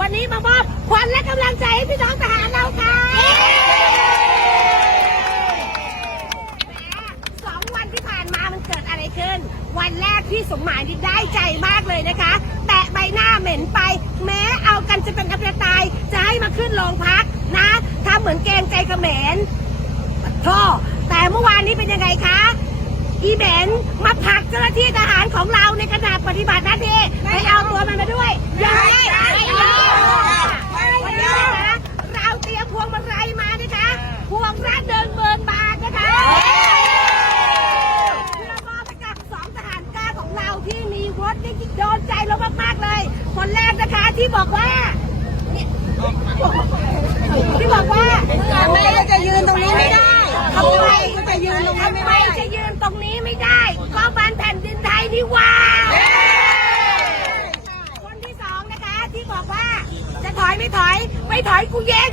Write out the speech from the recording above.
วันนี้มามอบขวัญและกำลังใจให้พี่น้องทหารเราค่ะสองวันที่ผ่านมามันเกิดอะไรขึ้น วันแรกพี่สมหมายนี่ได้ใจมากเลยนะคะ แตะใบหน้าเหม็นไป แม้เอากันจะเป็นอันตาย จะให้มาขึ้นโรงพักนะทำเหมือนเกงใจเขมรโทษแต่เมื่อวานนี้เป็นยังไงคะ อีเบนมาผลักเจ้าหน้าที่ทหารของเราในขณะปฏิบัติหน้าที่ไปเอาตัวมันมาด้วยยังไม่ได้วันนี้นะคะเราเตรียมพวงมาลัยมานะคะพวงละเดินเบินบาทนะคะเพื่อมอบให้กับสองทหารกล้าของเราที่ มีวอดที่โดนใจเรามากๆเลย คนแรกนะคะที่บอกว่าที่บอกว่าแม่จะยืนตรงนี้ไม่ได้ทำไมก็จะยืนตรงนี้ไม่ได้จะยืนตรงนี้ไม่ได้ก็บ้านแผ่นดินไทยนี่ว่า คนที่สองนะคะที่บอกว่า จะถอยไม่ถอย ไม่ถอยกูเย็ง